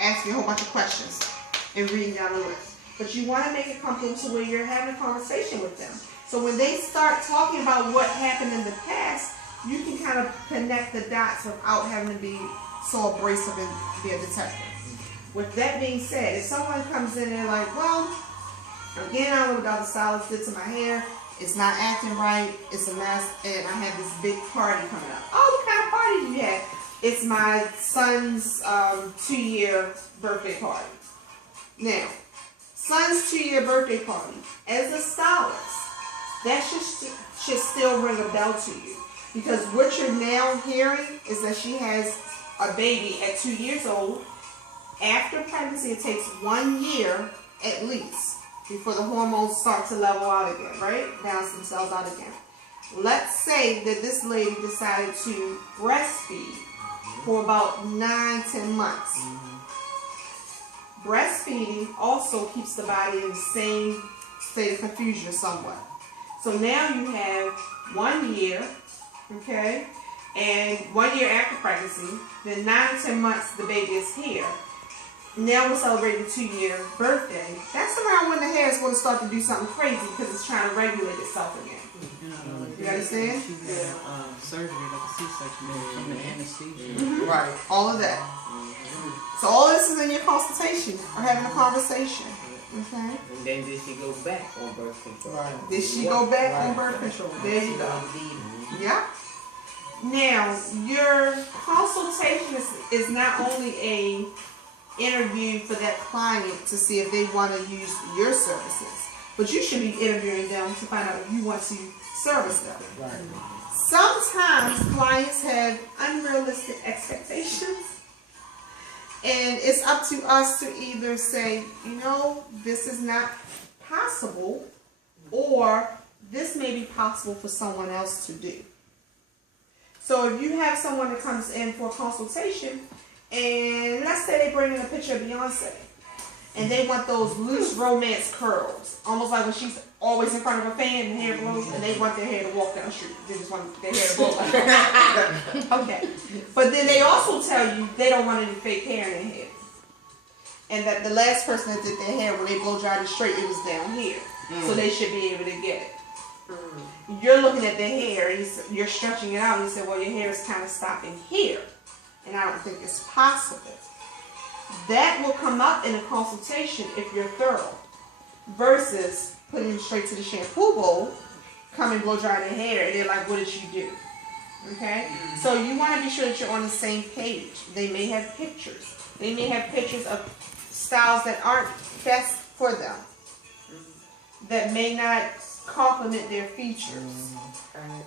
asking a whole bunch of questions and reading down the list. But you want to make it comfortable to where you're having a conversation with them. So when they start talking about what happened in the past, you can kind of connect the dots without having to be so abrasive and be a detective. With that being said, if someone comes in and like, well, again, I don't know what the stylist did to my hair. It's not acting right. It's a mess. And I have this big party coming up. Oh, what kind of party do you have? It's my son's 2-year birthday party. Now, son's 2-year birthday party. As a stylist, that should still ring a bell to you. Because what you're now hearing is that she has a baby at 2 years old. After pregnancy, it takes 1 year at least before the hormones start to level out again, right? Balance themselves out again. Let's say that this lady decided to breastfeed for about 9-10 months. Breastfeeding also keeps the body in the same state of confusion somewhat. So now you have 1 year, okay, and 1 year after pregnancy, then 9-10 months the baby is here. Now we're celebrating the 2-year birthday. That's around when the hair is going to start to do something crazy because it's trying to regulate itself again. You understand? Yeah. Surgery, like a C-section, from the anesthesia. Right. All of that. So all this is in your consultation or having a conversation. Okay. And then did she go back on birth control? Right. Did she go back on birth control? There you go. Yeah. Now, your consultation is not only a interview for that client to see if they want to use your services, but you should be interviewing them to find out if you want to service them. Right. Sometimes clients have unrealistic expectations, and it's up to us to either say, you know, this is not possible, or this may be possible for someone else to do. So if you have someone that comes in for a consultation, and let's say they bring in a picture of Beyonce, and they want those loose romance curls, almost like when she's always in front of a fan and the hair blows, and they want their hair to walk down the street. They just want their hair to blow like that. Okay. But then they also tell you they don't want any fake hair in their hair. And that the last person that did their hair, when they blow dried it straight, it was down here. So they should be able to get it. You're looking at their hair, and you're stretching it out, and you say, well, your hair is kind of stopping here. And I don't think it's possible. That will come up in a consultation if you're thorough, versus putting them straight to the shampoo bowl, come and blow dry their hair, and they're like, what did you do? Okay? So you want to be sure that you're on the same page. They may have pictures. They may have pictures of styles that aren't best for them, that may not complement their features.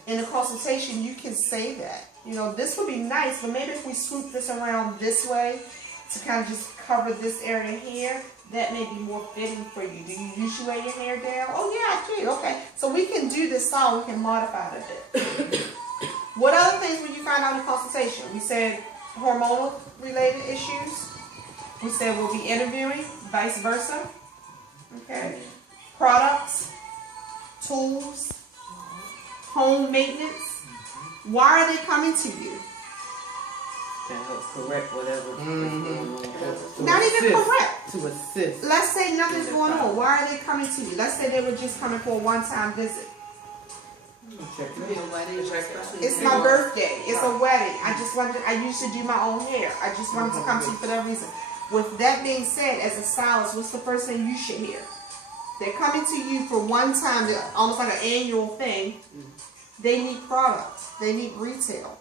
In a consultation, you can say that. You know, this would be nice, but maybe if we swoop this around this way to kind of just cover this area here, that may be more fitting for you. Do you usually wear your hair down? Oh yeah, I do. Okay. So we can do this style, we can modify it a bit. What other things would you find out in consultation? We said hormonal related issues. We said we'll be interviewing, vice versa. Okay. Products, tools, home maintenance. Why are they coming to you? To help correct whatever is going on. Not even correct. To assist. Let's say nothing's going on. Why are they coming to you? Let's say they were just coming for a one-time visit. It's my birthday. It's a wedding. I used to do my own hair. I just wanted to come to you for that reason. With that being said, as a stylist, what's the first thing you should hear? They're coming to you for one time, almost like an annual thing. They need products. They need retail.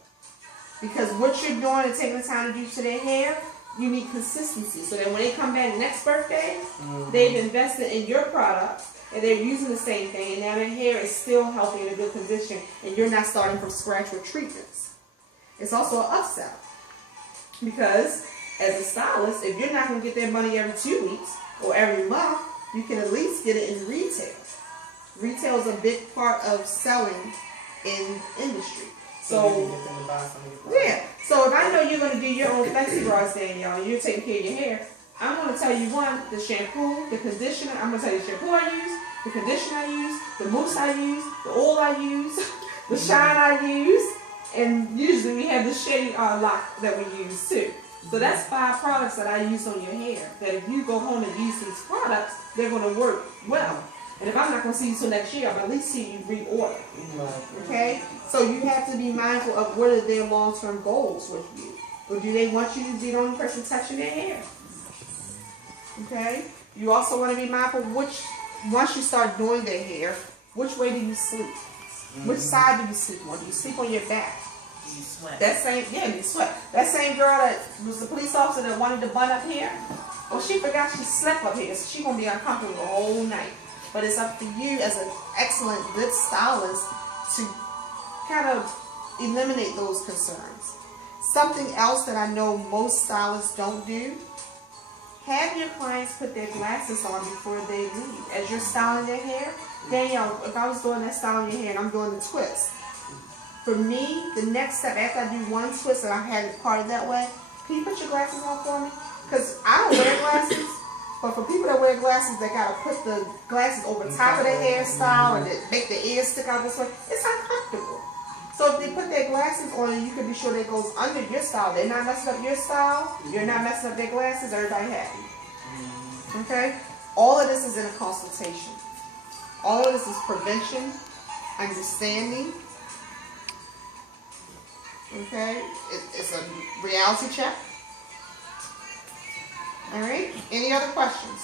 Because what you're doing and taking the time to do to their hair, you need consistency. So that when they come back next birthday, they've invested in your product, and they're using the same thing, and now their hair is still healthy in a good condition, and you're not starting from scratch with treatments. It's also an upsell. Because as a stylist, if you're not going to get their money every 2 weeks or every month, you can at least get it in retail. Retail is a big part of selling in industry. So, yeah. So if I know you're going to do your own flexi rods, Danielle, and you're taking care of your hair, I'm going to tell you the shampoo, the conditioner. I'm going to tell you the shampoo I use, the conditioner I use, the mousse I use, the oil I use, the shine I use, and usually we have the shea lock that we use too. So that's 5 products that I use on your hair. That if you go home and use these products, they're going to work well. And if I'm not going to see you till next year, I'll at least see you reorder. Okay? So you have to be mindful of what are their long-term goals with you. Or do they want you to be the only person touching their hair? Okay? You also want to be mindful which, once you start doing their hair, which way do you sleep? Which side do you sleep on? Do you sleep on your back? You sweat. That same, yeah, you sweat. That same girl that was the police officer that wanted to bun up here, well, she forgot she slept up here, so she's going to be uncomfortable the whole night. But it's up to you as an excellent, good stylist to kind of eliminate those concerns. Something else that I know most stylists don't do, have your clients put their glasses on before they leave. As you're styling their hair, Danielle, if I was doing that styling your hair and I'm doing the twist, for me, the next step after I do one twist and I had it parted that way, can you put your glasses on for me? Because I don't wear glasses, but for people that wear glasses, they gotta put the glasses over top of their hairstyle and it make the ears stick out this way. It's uncomfortable. So if they put their glasses on, you can be sure that goes under your style. They're not messing up your style. You're not messing up their glasses. Everybody happy. Okay? All of this is in a consultation. All of this is prevention, understanding. Okay? It's a reality check. All right? Any other questions?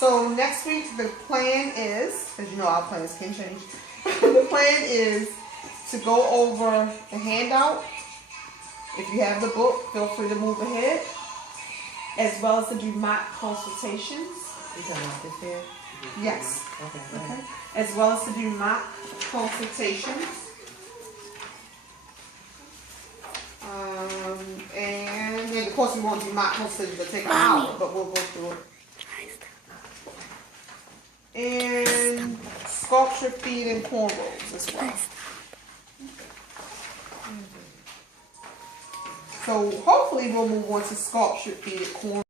So next week, the plan is, as you know, our plans can change. The plan is to go over the handout. If you have the book, feel free to move ahead. As well as to do mock consultations. You talking about this here? Yes. Okay. As well as to do mock consultations. And of course we won't do mock consultations that take an hour, but we'll go through it. And sculpture, feed, and cornrows as well. So hopefully we'll move on to sculpture, feed, and cornrows.